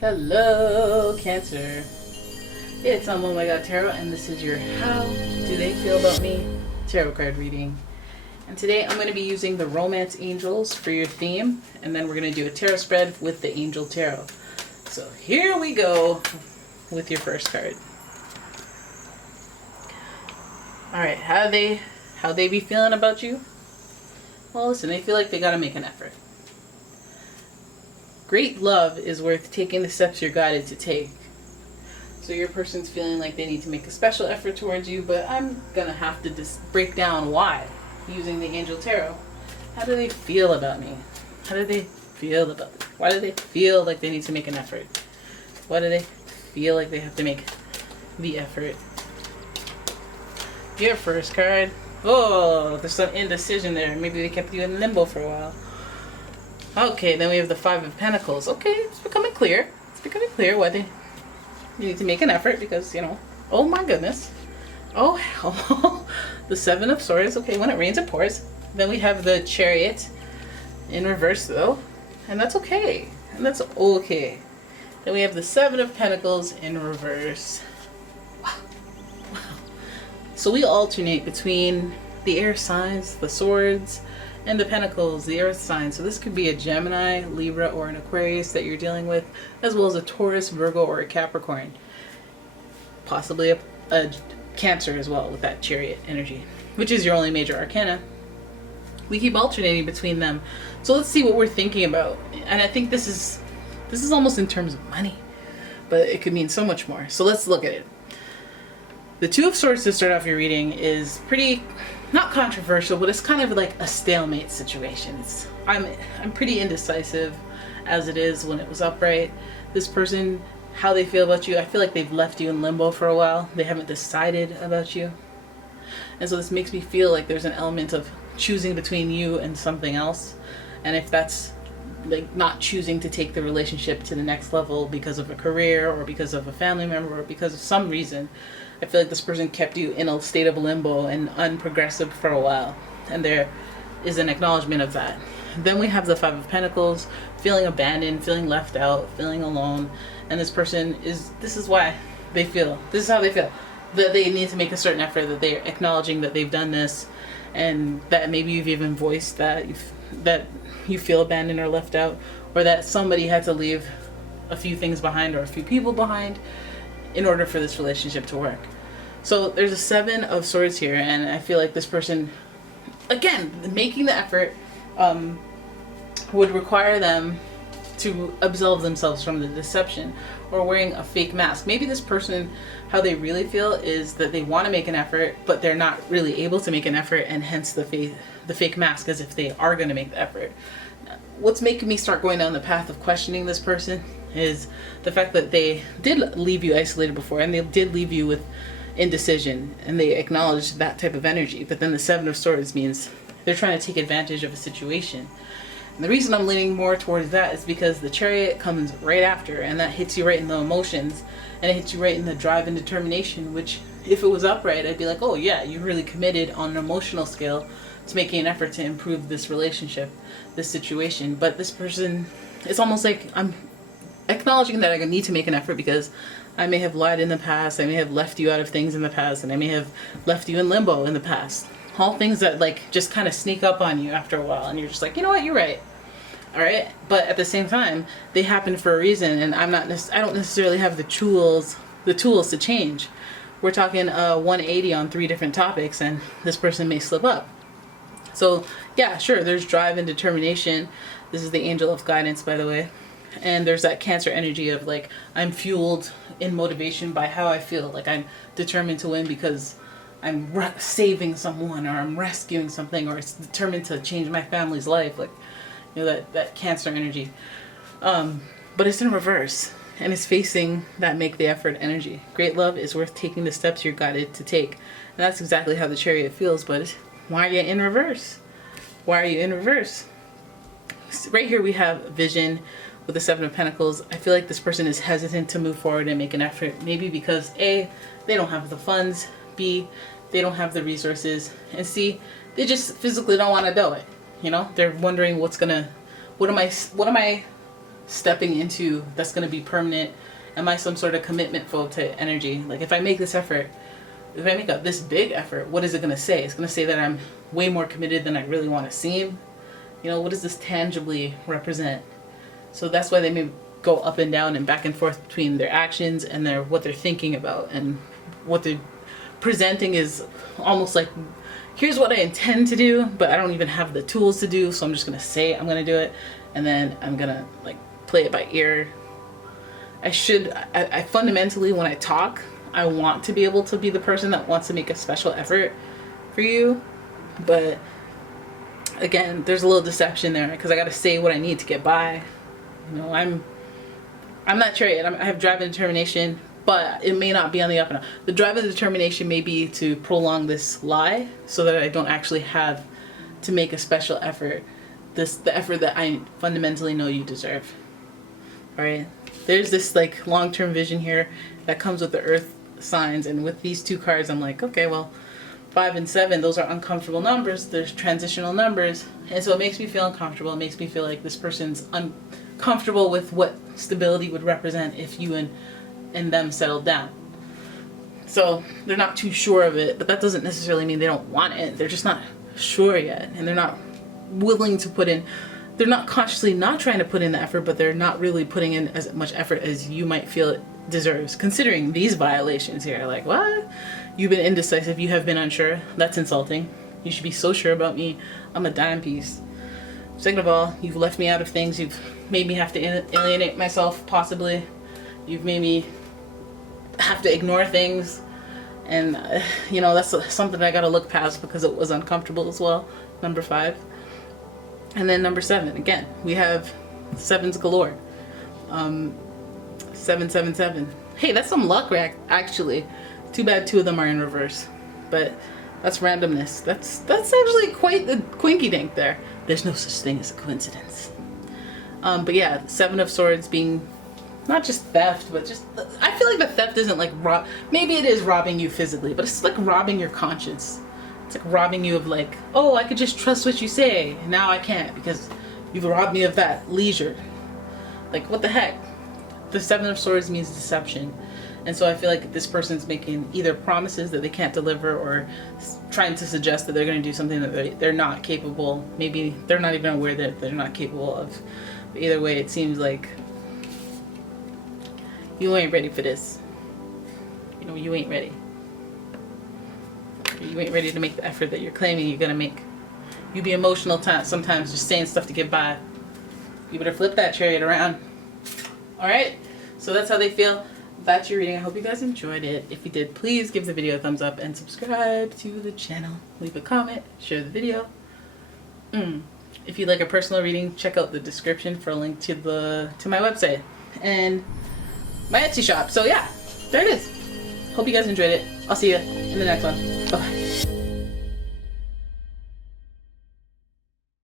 Hello, Cancer. It's umomgstore, and this is your How Do They Feel About Me tarot card reading. And today I'm going to be using the Romance Angels for your theme, and then we're going to do a tarot spread with the Angel Tarot. So here we go with your first card. Alright, how they be feeling about you? Well, listen, they feel like they got to make an effort. Great love is worth taking the steps you're guided to take. So your person's feeling like they need to make a special effort towards you, but I'm going to have to break down why using the Angel Tarot. How do they feel about me? How do they feel about me? Why do they feel like they need to make an effort? Why do they feel like they have to make the effort? Your first card. Oh, there's some indecision there. Maybe they kept you in limbo for a while. Okay, then we have the Five of Pentacles. Okay, it's becoming clear. It's becoming clear why they need to make an effort because, oh my goodness. Oh, hell. The Seven of Swords. Okay, when it rains, it pours. Then we have the Chariot in reverse, though. And that's okay. And that's okay. Then we have the Seven of Pentacles in reverse. Wow. Wow. So we alternate between the air signs, the swords, and the Pentacles, the earth sign. So this could be a Gemini, Libra, or an Aquarius that you're dealing with, as well as a Taurus, Virgo, or a Capricorn. Possibly a Cancer as well with that Chariot energy, which is your only major arcana. We keep alternating between them. So let's see what we're thinking about. And I think this is almost in terms of money, but it could mean so much more. So let's look at it. The Two of Swords to start off your reading is pretty, not controversial, but it's kind of like a stalemate situation. I'm pretty indecisive as it is when it was upright. This person, how they feel about you, I feel like they've left you in limbo for a while. They haven't decided about you. And so this makes me feel like there's an element of choosing between you and something else. And if that's like not choosing to take the relationship to the next level because of a career or because of a family member or because of some reason, I feel like this person kept you in a state of limbo and unprogressive for a while. And there is an acknowledgement of that. Then we have the Five of Pentacles, feeling abandoned, feeling left out, feeling alone. And this person this is why they feel, this is how they feel, that they need to make a certain effort, that they're acknowledging that they've done this, and that maybe you've even voiced that you feel abandoned or left out, or that somebody had to leave a few things behind or a few people behind in order for this relationship to work. So there's a Seven of Swords here, and I feel like this person, again, making the effort would require them to absolve themselves from the deception or wearing a fake mask. Maybe this person, how they really feel is that they want to make an effort, but they're not really able to make an effort, and hence the fake mask as if they are going to make the effort. What's making me start going down the path of questioning this person is the fact that they did leave you isolated before, and they did leave you with indecision, and they acknowledged that type of energy. But then the Seven of Swords means they're trying to take advantage of a situation. And the reason I'm leaning more towards that is because the Chariot comes right after, and that hits you right in the emotions, and it hits you right in the drive and determination, which if it was upright, I'd be like, oh yeah, you really committed on an emotional scale to making an effort to improve this relationship, this situation. But this person, it's almost like I'm acknowledging that I need to make an effort because I may have lied in the past, I may have left you out of things in the past, and I may have left you in limbo in the past. All things that like just kind of sneak up on you after a while, and you're just like, you know what, you're right. All right, but at the same time, they happen for a reason, and I don't necessarily have the tools to change. We're talking 180 on 3 different topics, and this person may slip up. So yeah, sure, there's drive and determination. This is the Angel of Guidance, by the way. And there's that Cancer energy of like, I'm fueled in motivation by how I feel. Like I'm determined to win because I'm saving someone, or I'm rescuing something, or it's determined to change my family's life. Like, that Cancer energy. But it's in reverse, and it's facing that make the effort energy. Great love is worth taking the steps you're guided to take. And that's exactly how the Chariot feels, but why are you in reverse? Why are you in reverse? Right here we have Vision with the Seven of Pentacles. I feel like this person is hesitant to move forward and make an effort. Maybe because A, they don't have the funds. B, they don't have the resources. And C, they just physically don't want to do it. They're wondering what am I stepping into that's going to be permanent? Am I some sort of commitment phobe to energy? Like if I make this effort, if I make this big effort, what is it going to say? It's going to say that I'm way more committed than I really want to seem. You know, what does this tangibly represent? So that's why they may go up and down and back and forth between their actions and what they're thinking about, and what they're presenting is almost like, here's what I intend to do, but I don't even have the tools to do, so I'm just going to say I'm going to do it, and then I'm going to like play it by ear. I fundamentally, when I talk, I want to be able to be the person that wants to make a special effort for you. But again, there's a little deception there because I got to say what I need to get by. You know, I'm not chariot. I have drive and determination, but it may not be on the up and up. The drive and determination may be to prolong this lie so that I don't actually have to make a special effort. The effort that I fundamentally know you deserve. All right. There's this like long-term vision here that comes with the earth signs, and with these two cards I'm like, okay, well, 5 and 7, those are uncomfortable numbers. There's transitional numbers, and so it makes me feel uncomfortable. It makes me feel like this person's uncomfortable with what stability would represent if you and them settled down. So they're not too sure of it, but that doesn't necessarily mean they don't want it. They're just not sure yet, and they're not willing to put in. They're not consciously not trying to put in the effort, but they're not really putting in as much effort as you might feel it deserves, considering these violations here. Like, what? You've been indecisive, you have been unsure. That's insulting. You should be so sure about me. I'm a dime piece. Second of all, you've left me out of things. You've made me have to alienate myself, possibly. You've made me have to ignore things. And, you know, that's something I gotta look past because it was uncomfortable as well. Number 5. And then number 7, again, we have 7s galore. 777. Hey, that's some luck, actually. Too bad 2 of them are in reverse, but that's randomness. That's actually quite the quinky dink there. There's no such thing as a coincidence. But yeah, 7 of Swords being not just theft, but just, I feel like the theft isn't like maybe it is robbing you physically, but it's like robbing your conscience. It's like robbing you of like, oh, I could just trust what you say. Now I can't because you've robbed me of that leisure. Like, what the heck? The 7 of Swords means deception. And so I feel like this person's making either promises that they can't deliver or trying to suggest that they're going to do something that they're not capable. Maybe they're not even aware that they're not capable of. But either way, it seems like you ain't ready for this. You know, you ain't ready. You ain't ready to make the effort that you're claiming you're going to make. You be emotional sometimes just saying stuff to get by. You better flip that chariot around. Alright, so that's how they feel. That's your reading. I hope you guys enjoyed it. If you did, please give the video a thumbs up and subscribe to the channel. Leave a comment, share the video. If you'd like a personal reading, check out the description for a link to my website and my Etsy shop. So yeah, there it is. Hope you guys enjoyed it. I'll see you in the next one. Bye-bye.